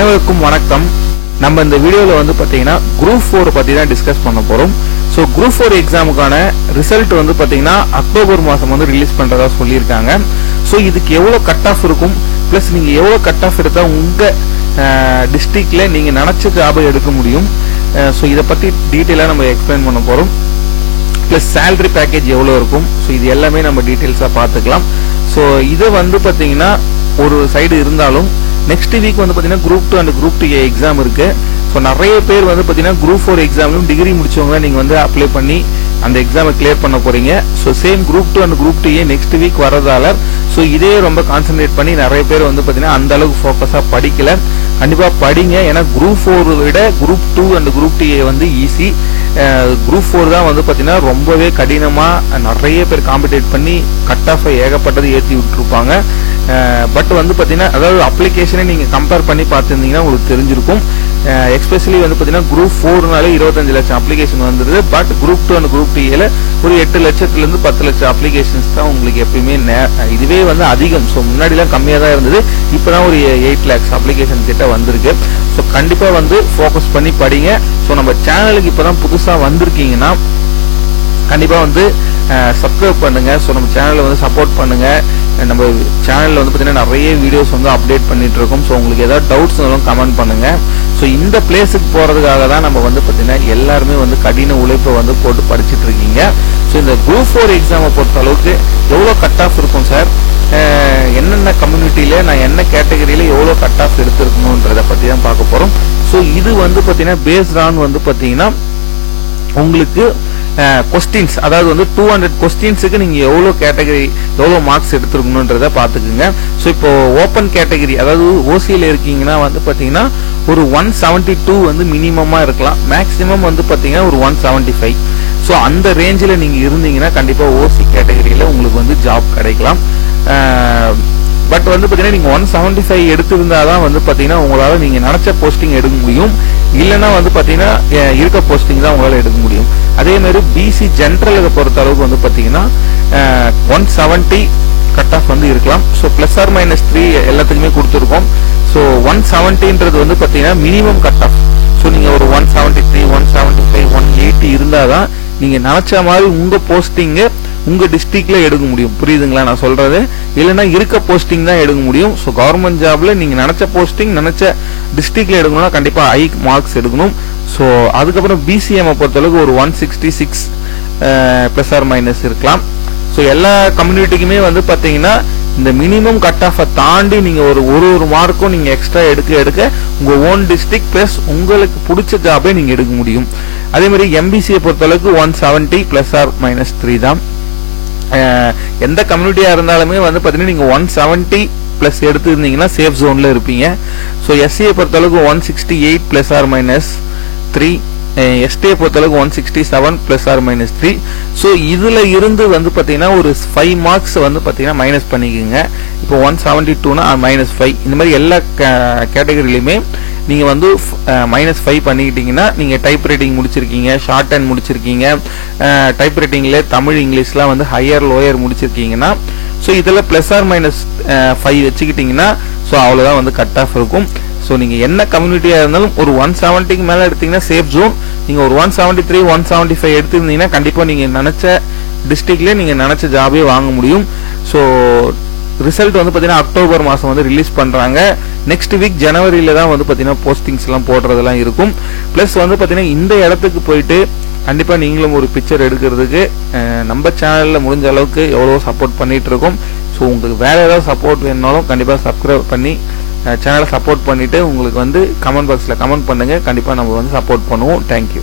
அனைவருக்கும் வணக்கம். நம்ம இந்த வீடியோல வந்து பாத்தீங்கன்னா குரூப் 4 பத்தி தான் டிஸ்கஸ் பண்ண போறோம். சோ குரூப் 4 எக்ஸாமுக்கான ரிசல்ட் வந்து பாத்தீங்கன்னா அக்டோபர் மாசம் வந்து ரிலீஸ் பண்றதா சொல்லியிருக்காங்க. சோ இதுக்கு எவ்வளவு கட் ஆஃப் இருக்கும், பிளஸ் நீங்க எவ்வளவு கட் ஆஃப் எடுத்தா உங்க டிஸ்ட்ரிக்ட்ல நீங்க நினைச்ச ஜாபை எடுக்க முடியும். சோ இத பத்தி டீடைலா நம்ம எக்ஸ்பிளைன் பண்ண போறோம். பிளஸ் salary பேக்கேஜ் எவ்வளவு இருக்கும், சோ இது எல்லாமே நம்ம டீடைல்ஸா பாத்துக்கலாம். சோ இது வந்து பாத்தீங்கன்னா ஒரு சைடு இருந்தாலும் நெக்ஸ்ட் வீக் வந்து பாத்தீங்கன்னா குரூப் 2 அண்ட் குரூப் 2 எக்ஸாம் இருக்கு. ஸோ நிறைய பேர் வந்து பாத்தீங்கன்னா குரூப் 4 எக்ஸாம்லயும் டிகிரி முடிச்சவங்க நீங்க வந்து அப்ளை பண்ணி அந்த எக்ஸாமை கிளியர் பண்ண போறீங்க. So same group 2 and group 2 next week வரதால ஸோ இதே ரொம்ப கான்சென்ட்ரேட் பண்ணி நிறைய பேர் வந்து பாத்தீங்கன்னா அந்த அளவுக்கு ஃபோக்கஸா படிக்கல. கண்டிப்பா படிங்க, ஏன்னா குரூப் 4 விட குரூப் 2 அண்ட் குரூப் 2 வந்து ஈஸி. குரூப் 4 தான் வந்து பாத்தீங்கன்னா ரொம்பவே கடினமா நிறைய பேர் காம்படிட் பண்ணி கட் ஆஃப் ஏகப்பட்டது ஏற்றி விட்டுருப்பாங்க. பட் வந்து பாத்தீங்கன்னா அதாவது அப்ளிகேஷனை நீங்க கம்பேர் பண்ணி பார்த்துருந்தீங்கன்னா உங்களுக்கு தெரிஞ்சிருக்கும். எஸ்பெஷலி வந்து பாத்தீங்கன்னா குரூப் 4நாலே 25 லட்சம் அப்ளிகேஷன் வந்துருது. பட் குரூப் 2 அண்ட் குரூப் 2 ஒரு 8 லட்சத்துல இருந்து 10 லட்சம் அப்ளிகேஷன்ஸ் தான் உங்களுக்கு எப்பயுமே இதுவே வந்து அதிகம். ஸோ முன்னாடி எல்லாம் கம்மியா தான் இருந்தது, இப்பதான் ஒரு 8 lakhs அப்ளிகேஷன் கிட்ட வந்திருக்கு. ஸோ கண்டிப்பா வந்து ஃபோக்கஸ் பண்ணி படிங்க. ஸோ நம்ம சேனலுக்கு இப்பதான் புதுசா வந்திருக்கீங்கன்னா கண்டிப்பா வந்து சப்ஸ்கிரைப் பண்ணுங்க. ஸோ நம்ம சேனலை வந்து சப்போர்ட் பண்ணுங்க. நம்ம சேனல்ல வந்து பாத்தீங்கன்னா நிறைய வீடியோஸ் வந்து அப்டேட் பண்ணிட்டு இருக்கோம். ஸோ உங்களுக்கு ஏதாவது டவுட்ஸ் இருந்தாலும் கமெண்ட் பண்ணுங்க. ஸோ இந்த பிளேஸுக்கு போறதுக்காக தான் நம்ம வந்து பாத்தீங்கன்னா எல்லாருமே வந்து கடின உழைப்பை வந்து போட்டு படிச்சுட்டு இருக்கீங்க. ஸோ இந்த குரூப் 4 எக்ஸாமை பொறுத்த அளவுக்கு எவ்வளவு கட் ஆஃப் இருக்கும் சார், என்னென்ன கம்யூனிட்டியில நான் என்ன கேட்டகரியில எவ்வளவு கட் ஆஃப் எடுத்திருக்கணும்ன்றத பத்தி தான் பார்க்க போறோம். ஸோ இது வந்து பாத்தீங்கன்னா பேஸ்ட் ஆன் வந்து பாத்தீங்கன்னா உங்களுக்கு கொஸ்டின்ஸ், அதாவது வந்து 200 கொஸ்டின்ஸுக்கு நீங்க எவ்வளவு கேட்டகரி எவ்வளவு மார்க்ஸ் எடுத்திருக்கணும்ன்றத பாத்துக்குங்க. ஸோ இப்போ ஓப்பன் கேட்டகரி அதாவது ஓசியில இருக்கீங்கன்னா வந்து பாத்தீங்கன்னா ஒரு 172 வந்து மினிமமா இருக்கலாம், மேக்சிமம் வந்து பாத்தீங்கன்னா ஒரு 175. ஸோ அந்த ரேஞ்சில் நீங்க இருந்தீங்கன்னா கண்டிப்பா ஓசி கேட்டகரியில உங்களுக்கு வந்து ஜாப் கிடைக்கலாம். பட் வந்து பாத்தீங்கன்னா நீங்க 175 எடுத்திருந்தாதான் வந்து பாத்தீங்கன்னா உங்களால நீங்க நினைச்ச போஸ்டிங் எடுக்க முடியும். இல்லைன்னா வந்து பாத்தீங்கன்னா இருக்க போஸ்டிங் தான் உங்களால எடுக்க முடியும். அதே மாதிரி பிசி ஜென்ரலுக்கு பொறுத்த அளவுக்கு வந்து பாத்தீங்கன்னா 170 கட் ஆஃப் வந்து இருக்கலாம். ஸோ பிளஸ் ஆர் மைனஸ் 3 எல்லாத்துக்குமே கொடுத்துருக்கோம். ஸோ 170ன்றது வந்து பாத்தீங்கன்னா மினிமம் கட் ஆஃப். ஸோ நீங்க ஒரு 173, 175, 180 இருந்தாதான் நீங்க நினைச்ச மாதிரி உங்க போஸ்டிங் உங்க டிஸ்ட்ரிக்ட்ல எடுக்க முடியும். புரியுதுங்களா நான் சொல்றது? இல்லைன்னா இருக்க போஸ்டிங் தான் எடுக்க முடியும். ஸோ கவர்மெண்ட் ஜாப்ல நீங்க நினைச்ச போஸ்டிங் நினைச்ச டிஸ்ட்ரிக்ட்ல எடுக்கணும்னா கண்டிப்பா ஹை மார்க்ஸ் எடுக்கணும். ஸோ அதுக்கப்புறம் பிசிஎம் பொறுத்தளவுக்கு ஒரு 166 பிளஸ் ஆர் மைனஸ் இருக்கலாம். ஸோ எல்லா கம்யூனிட்டிக்குமே வந்து பாத்தீங்கன்னா இந்த மினிமம் கட் ஆஃபை தாண்டி நீங்க ஒரு மார்க்கும் நீங்க எக்ஸ்ட்ரா எடுக்க உங்க ஓன் டிஸ்ட்ரிக்ட் பிளஸ் உங்களுக்கு பிடிச்ச ஜாபே நீங்க எடுக்க முடியும். அதே மாதிரி எம்பிசியை பொறுத்தளவுக்கு 170 பிளஸ் ஆர் மைனஸ் 3 தான். எந்த கம்யூனிட்டியா இருந்தாலுமே வந்து பாத்தீங்கன்னா நீங்க 170 பிளஸ் எடுத்து இருந்தீங்கன்னா சேஃப் ஜோன்ல இருப்பீங்க. ஸோ எஸ்சியை பொறுத்தளவுக்கு 168 பிளஸ் ஆர் மைனஸ் 3, எஸ்டியை பொறுத்தளவுக்கு 167 பிளஸ் ஆர் மைனஸ் 3. ஸோ இதுல இருந்து வந்து பாத்தீங்கன்னா ஒரு 5 மார்க்ஸ் வந்து பாத்தீங்கன்னா மைனஸ் பண்ணிக்கோங்க. இப்போ 172னா -5. இந்த மாதிரி எல்லா கேட்டகரியிலுமே நீங்க வந்து -5 பண்ணிக்கிட்டீங்கன்னா நீங்க டைப் ரைட்டிங் முடிச்சிருக்கீங்க, ஷார்ட் ஹேண்ட் முடிச்சிருக்கீங்க, டைப் ரைட்டிங்ல தமிழ் இங்கிலீஷ்லாம் வந்து ஹையர் லோயர் முடிச்சிருக்கீங்கன்னா ஸோ இதுல பிளஸ் ஆர் மைனஸ் 5 வச்சுக்கிட்டீங்கன்னா ஸோ அவ்வளவுதான் வந்து கட் ஆஃப் இருக்கும். ஸோ நீங்க என்ன கம்யூனிட்டியா இருந்தாலும் ஒரு 170க்கு மேல எடுத்தீங்கன்னா சேஃப் ஜோன். நீங்க ஒரு 173, 175 எடுத்திருந்தீங்கன்னா கண்டிப்பா நீங்க நினைச்ச டிஸ்ட்ரிக்ட்ல நீங்க நினைச்ச ஜாபே வாங்க முடியும். ஸோ ரிசல்ட் வந்து பாத்தீங்கன்னா அக்டோபர் மாசம் வந்து ரிலீஸ் பண்றாங்க. நெக்ஸ்ட் வீக் ஜனவரியில தான் வந்து பாத்தீங்கன்னா போஸ்டிங்ஸ் எல்லாம் போடுறதெல்லாம் இருக்கும். பிளஸ் வந்து பாத்தீங்கன்னா இந்த இடத்துக்கு போயிட்டு கண்டிப்பா நீங்களும் ஒரு பிக்சர் எடுக்கிறதுக்கு நம்ம சேனல்ல முடிஞ்ச அளவுக்கு எவ்வளவு சப்போர்ட் பண்ணிட்டு இருக்கோம். ஸோ உங்களுக்கு வேற ஏதாவது சப்போர்ட் வேணும்னாலும் கண்டிப்பா சப்ஸ்கிரைப் பண்ணி சேனலை சப்போர்ட் பண்ணிட்டு உங்களுக்கு வந்து கமெண்ட் பாக்ஸ்ல கமெண்ட் பண்ணுங்க. கண்டிப்பா நம்ம வந்து சப்போர்ட் பண்ணுவோம். தேங்க்யூ.